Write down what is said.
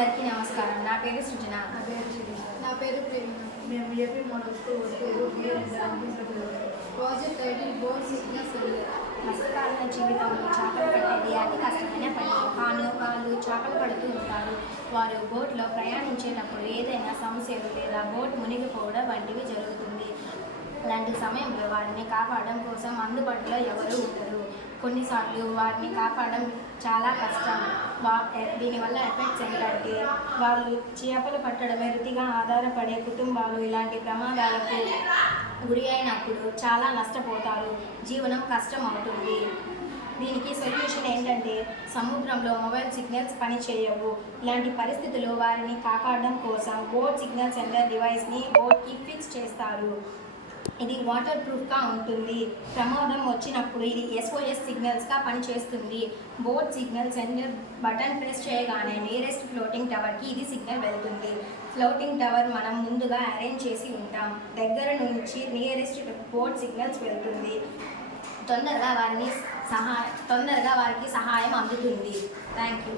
అందరికీ నమస్కారం. నా పేరు సృజన. నా పేరు ప్రేమ. మేము AP model school project title board signals. మత్స్యకారుల జీవితంలో చేపలు పట్టేది అతి కష్టమైన పని. వాళ్ళు చేపలు పడుతూ ఉంటారు. వారు బోట్లో ప్రయాణించేటప్పుడు ఏదైనా సమస్యలు లేదా బోట్ మునిగిపోవడం వంటివి జరుగుతుంది. అలాంటి సమయంలో వారిని కాపాడడం కోసం అందుబాటులో ఎవరు ఉండరు. కొన్నిసార్లు వారిని కాపాడడం చాలా కష్టం. దీనివల్ల ఎఫెక్ట్స్ ఏంటంటే వాళ్ళు చేపలు పట్టడమే వృత్తిగా ఆధారపడే కుటుంబాలు ఇలాంటి ప్రమాదాలకు గురి అయినప్పుడు చాలా నష్టపోతారు. జీవనం కష్టం అవుతుంది. దీనికి సొల్యూషన్ ఏంటంటే సముద్రంలో మొబైల్ సిగ్నల్స్ పనిచేయవు. ఇలాంటి పరిస్థితుల్లో వారిని కాపాడడం కోసం బోట్ సిగ్నల్ సెంటర్ డివైస్ని బోట్కి ఫిక్స్ చేస్తారు. ఇది వాటర్ ప్రూఫ్గా ఉంటుంది. ప్రమాదం వచ్చినప్పుడు ఇది SOS సిగ్నల్స్గా పనిచేస్తుంది. Boat signal centre button press చేయగానే నియరెస్ట్ ఫ్లోటింగ్ టవర్కి ఇది సిగ్నల్ వెళ్తుంది. ఫ్లోటింగ్ టవర్ మనం ముందుగా అరేంజ్ చేసి ఉంటాం. దగ్గర నుంచి నియరెస్ట్ బోట్ సిగ్నల్స్ వెళ్తుంది. తొందరగా వారికి సహాయం అందుతుంది. Thank you.